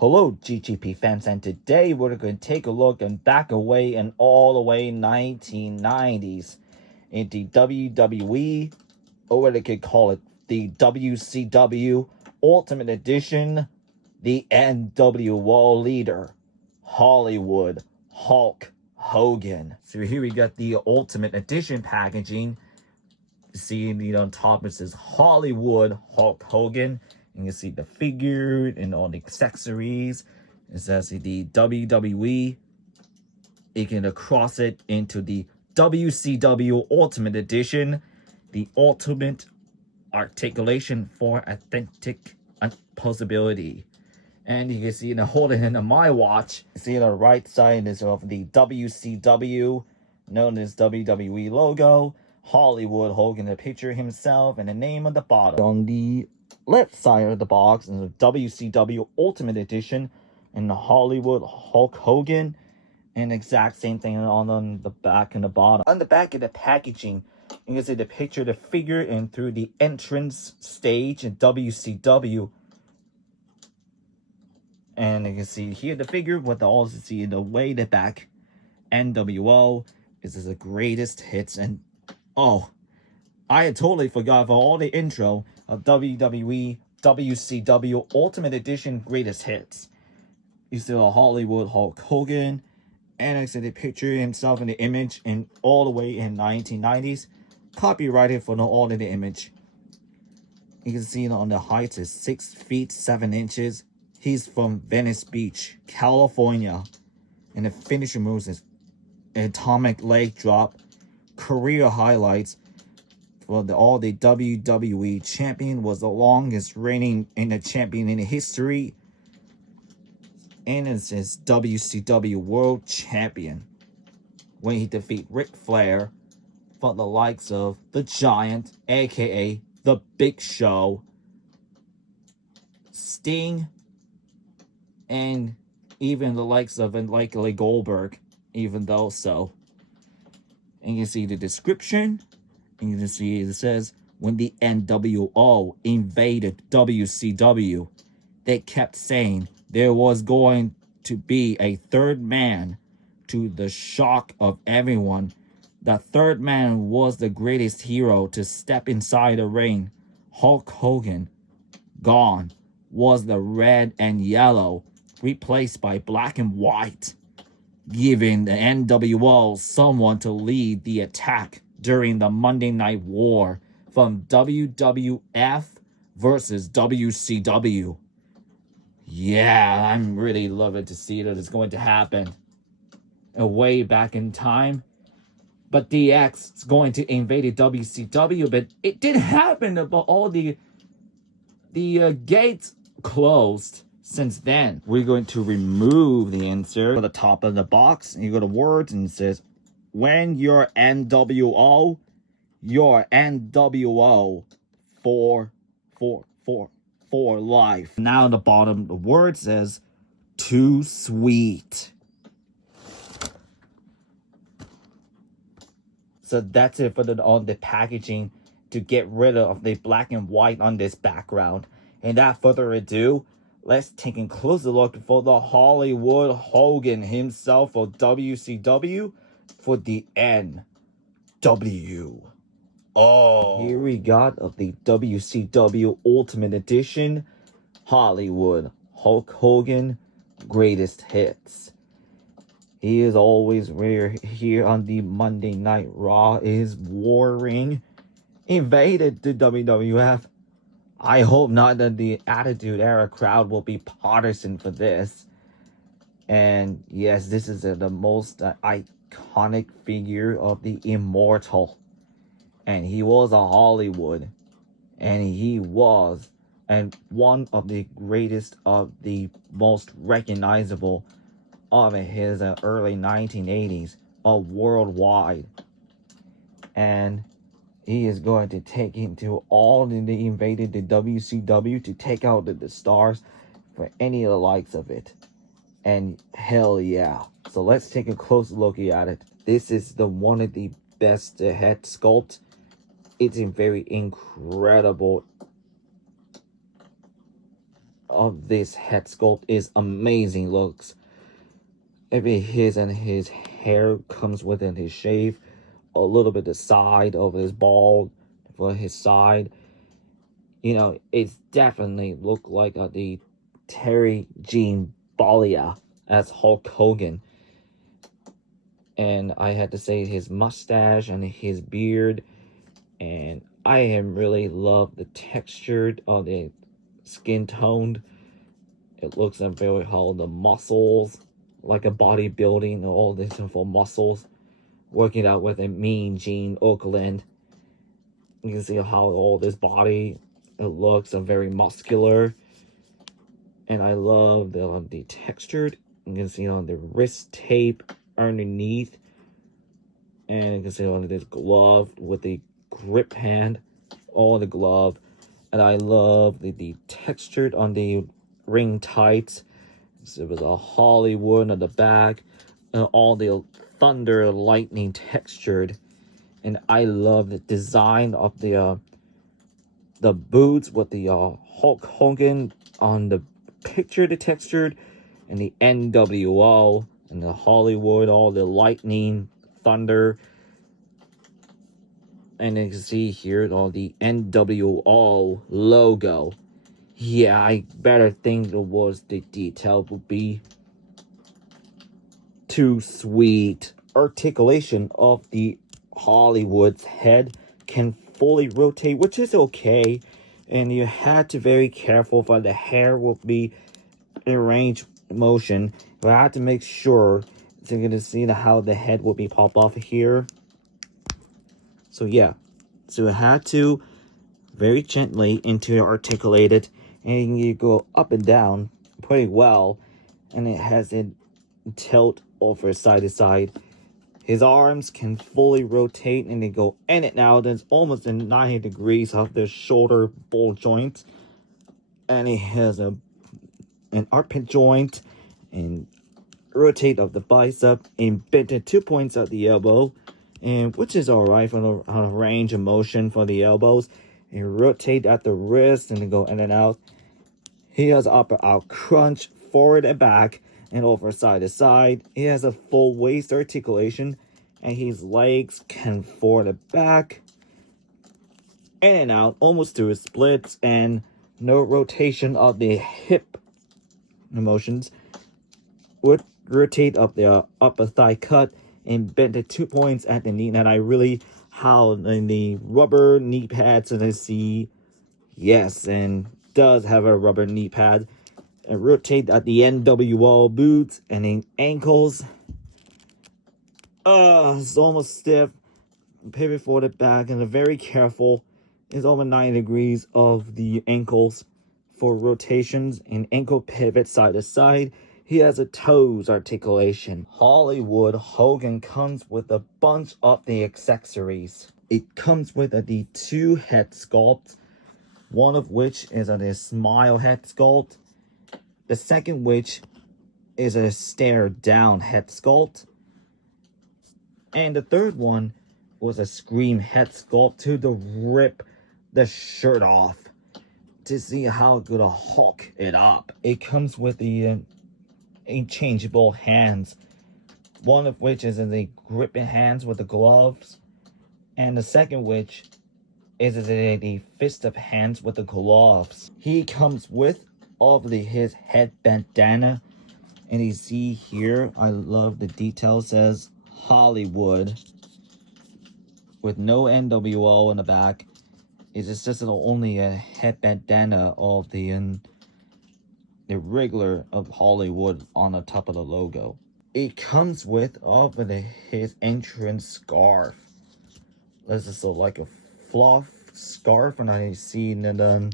Hello GGP fans, and today we're going to take a look and back away and all the way 1990s into WWE, or what they could call it, the WCW Ultimate Edition, the nWo leader, Hollywood Hulk Hogan. So here we got the Ultimate Edition packaging. See, on top it says Hollywood Hulk Hogan. And you see the figure and all the accessories. It says the WWE. You can cross it into the WCW Ultimate Edition. The ultimate articulation for authentic possibility. And you can see holding in my watch. You see on the right side is of the WCW, known as WWE logo. Hollywood Hogan, the picture himself, and the name on the bottom. On the left side of the box is the WCW Ultimate Edition and the Hollywood Hulk Hogan, and exact same thing on the back and the bottom. On the back of the packaging, you can see the picture of the figure and through the entrance stage in WCW. And you can see here the figure, but also see the way the back nWo is the greatest hits. And oh, I had totally forgot about all the intro of WWE WCW Ultimate Edition Greatest Hits. You see a Hollywood Hulk Hogan, and I see the picture himself in the image, and all the way in 1990s, copyrighted for all of the image. You can see on the height is 6 feet 7 inches. He's from Venice Beach, California, and the finisher moves is atomic leg drop. Career highlights for all the WWE champion, was the longest reigning in the champion in history, and it's his WCW World Champion when he defeat Ric Flair for the likes of the Giant, aka the Big Show, Sting, and even the likes of likely Goldberg, even though so. And you can see the description, and you can see it says, when the nWo invaded WCW, they kept saying there was going to be a third man. To the shock of everyone, the third man was the greatest hero to step inside the ring. Hulk Hogan, gone, was the red and yellow, replaced by black and white, giving the nWo someone to lead the attack during the Monday Night War from WWF versus WCW. Yeah, I'm really loving to see that it's going to happen. Way back in time. But DX is going to invade WCW, but it didn't happen, but all the gates closed since then. We're going to remove the insert for the top of the box, and you go to words, and it says, when you're nWo, you're nWo for life. Now on the bottom, the word says, too sweet. So that's it for on the packaging, to get rid of the black and white on this background. And without further ado, let's take a closer look for the Hollywood Hogan himself for WCW for the nWo. Here we got of the WCW Ultimate Edition, Hollywood Hulk Hogan Greatest Hits. He is always rare here on the Monday Night Raw. Is warring, invaded the WWF. I hope not that the Attitude Era crowd will be partisan for this. And yes, this is the most iconic figure of the Immortal. And he was a Hollywood. And he was one of the greatest of the most recognizable of his early 1980s worldwide. And he is going to take into all the invaded the WCW to take out the stars for any of the likes of it. And hell yeah. So let's take a close look at it. This is one of the best head sculpt. It's a very incredible of this head sculpt is amazing. Looks every his hair comes within his shave, a little bit the side of his bald for his side. You know, it's definitely look like the Terry Jean Balia as Hulk Hogan. And I had to say his mustache and his beard, and I am really love the texture of the skin toned. It looks very how the muscles, like a bodybuilding, all these simple muscles, working out with a mean Gene Oakland. You can see how all this body, it looks very muscular. And I love the textured. You can see on the wrist tape underneath. And you can see on this glove with the grip hand, all the glove. And I love the textured on the ring tights. So it was a Hollywood on the back, and all the thunder lightning textured. And I love the design of the boots with the Hulk Hogan on the picture, the textured, and the nWo and the Hollywood, all the lightning, thunder. And you can see here all the nWo logo. Yeah, I better think it was the detail would be too sweet. Articulation of the Hollywood's head can fully rotate, which is okay. And you had to very careful for the hair will be in range motion. But I had to make sure, so you're gonna see how the head will be pop off here. So yeah, so I had to very gently into articulate it, and you go up and down pretty well, and it has it tilt over side to side. His arms can fully rotate and they go in and out. It's almost in 90 degrees of the shoulder ball joint, and he has an armpit joint and rotate of the bicep and bend at 2 points at the elbow, and which is all right for the range of motion for the elbows. And rotate at the wrist and then go in and out. He has upper out crunch forward and back and over side to side. He has a full waist articulation, and his legs can forward and back, in and out, almost to his splits, and no rotation of the hip motions. Would rotate up the upper thigh cut and bend at 2 points at the knee. And I really how in the rubber knee pads, and I see yes, and does have a rubber knee pad. And rotate at the nWo boots and the ankles. It's almost stiff. Pivot forward back, and very careful. It's over 90 degrees of the ankles for rotations and ankle pivot side to side. He has a toes articulation. Hollywood Hogan comes with a bunch of the accessories. It comes with the 2 head sculpts, one of which is a smile head sculpt. The second which is a stare down head sculpt. And the third one was a scream head sculpt to rip the shirt off to see how good a Hulk it up. It comes with the interchangeable hands, one of which is in the gripping hands with the gloves, and the second which is the fist of hands with the gloves. He comes with his head bandana, and you see here, I love the detail, says Hollywood with no nWo in the back. It's just only a head bandana of the regular of Hollywood on the top of the logo. It comes with his entrance scarf. This is like a fluff scarf, and I see that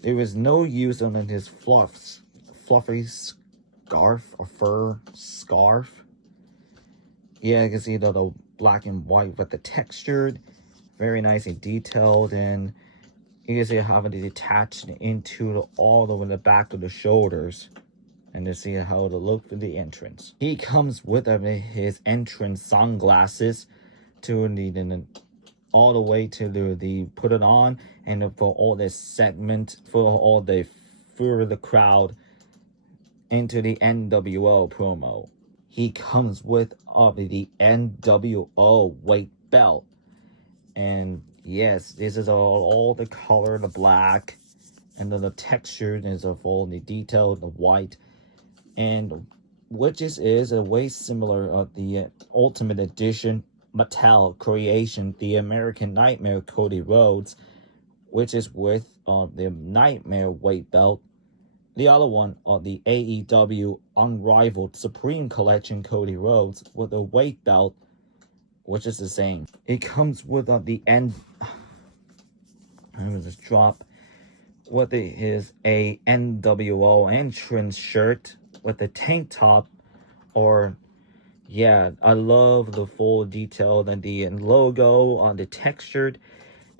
there was no use on his fluffy scarf or fur scarf. Yeah, you can see the black and white with the textured, very nice and detailed, and you can see how it is attached into all over the back of the shoulders, and to see how it'll look for the entrance. He comes with his entrance sunglasses to all the way to the put it on, and for all this segment, for all the through the crowd into the nWo promo. He comes with the nWo weight belt. And yes, this is all the color, the black, and then the texture is of all the detail, the white, and which is a way similar of the Ultimate Edition Mattel creation, the American Nightmare Cody Rhodes, which is with the Nightmare weight belt. The other one, the AEW Unrivaled Supreme Collection Cody Rhodes with a weight belt, which is the same. It comes with the end. I'm gonna just drop. What is a nWo entrance shirt with a tank top, or yeah, I love the full detail and the logo on the textured.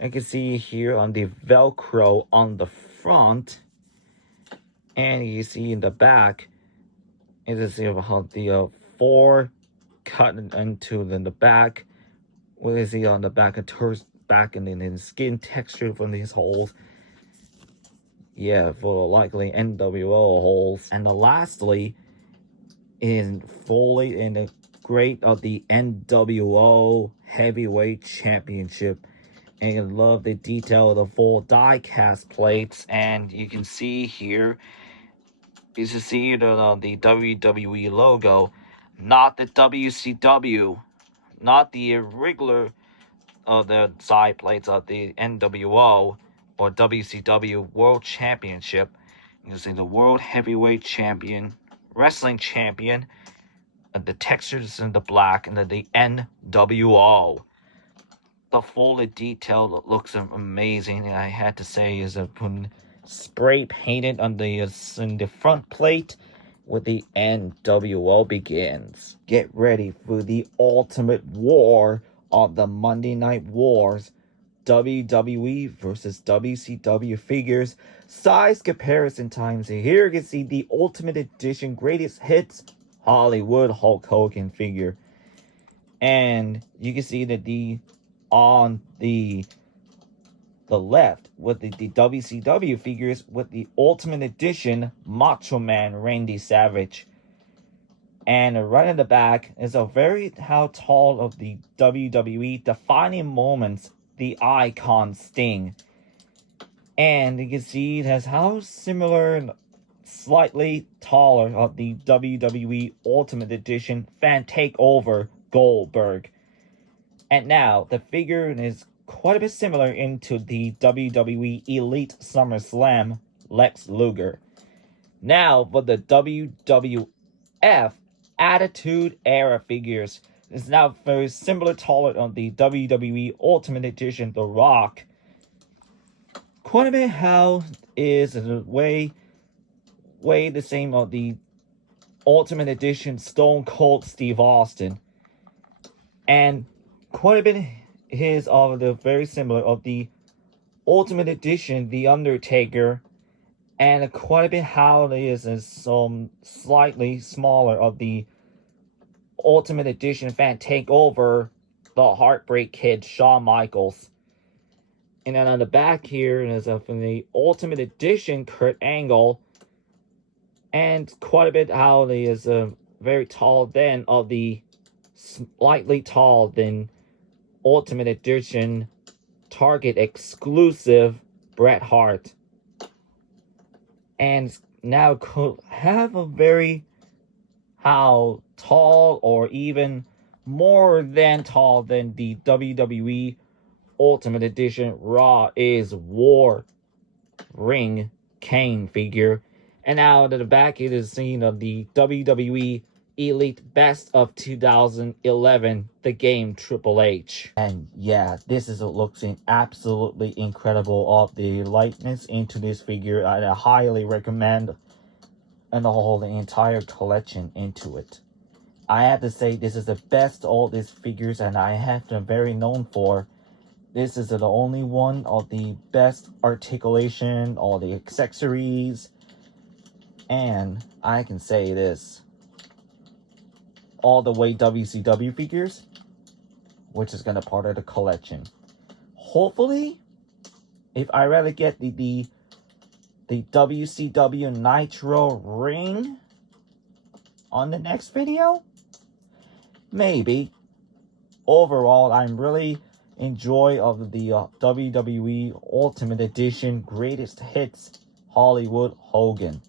You can see here on the Velcro on the front, and you see in the back, it is how the 4 cut into the back. What is he on the back of towards back and then the skin texture from these holes? Yeah, for likely nWo holes. And lastly, is fully in the great of the nWo Heavyweight Championship. And you love the detail of the full die cast plates. And you can see here, you can see the WWE logo, not the WCW, not the regular the side plates of the nWo or WCW World Championship. You can see the World Heavyweight Champion, Wrestling Champion, and the textures in the black, and then the nWo. The fully detailed looks amazing. I had to say is spray painted on the in the front plate with the nWo begins. Get ready for the ultimate war of the Monday Night Wars, WWE versus WCW figures, size comparison times. Here you can see the Ultimate Edition Greatest Hits Hollywood Hulk Hogan figure, and you can see that on the left with the WCW figures with the Ultimate Edition Macho Man Randy Savage. And right in the back is a very how tall of the WWE defining moments, the icon Sting. And you can see it has how similar, slightly taller of the WWE Ultimate Edition Fan Takeover Goldberg. And now the figure is quite a bit similar into the WWE Elite SummerSlam Lex Luger. Now for the WWF Attitude Era figures, is now very similar taller on the WWE Ultimate Edition The Rock. Quite a bit how is the way the same of the Ultimate Edition Stone Cold Steve Austin, and quite a bit his of the very similar of the Ultimate Edition The Undertaker, and quite a bit how it is some slightly smaller of the Ultimate Edition Fan Takeover The Heartbreak Kid Shawn Michaels. And then on the back here is from the Ultimate Edition Kurt Angle, and quite a bit how he is very tall then of the slightly tall than Ultimate Edition Target exclusive Bret Hart. And now could have a very how tall or even more than tall than the WWE Ultimate Edition Raw is War Ring Kane figure. And now to the back it is seen of the WWE Elite Best of 2011, the game Triple H. And yeah, this is looks absolutely incredible of the likeness into this figure. I highly recommend and the entire collection into it. I have to say this is the best of all these figures, and I have been very known for. This is the only one of the best articulation, all the accessories, and I can say this. All the way WCW figures, which is gonna part of the collection. Hopefully, if I rather get the the WCW Nitro ring on the next video? Maybe. Overall, I'm really enjoy of the WWE Ultimate Edition Greatest Hits Hollywood Hogan.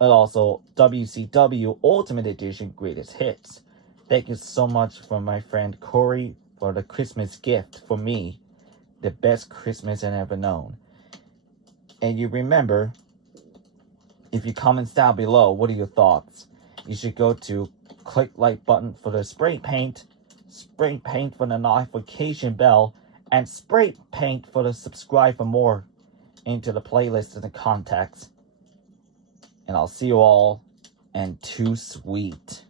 And also WCW Ultimate Edition Greatest Hits. Thank you so much for my friend Corey for the Christmas gift for me. The best Christmas I've ever known. And you remember, if you comment down below, what are your thoughts? You should go to click like button for the spray paint for the notification bell, and spray paint for the subscribe for more into the playlist and the contacts. And I'll see you all, and too sweet.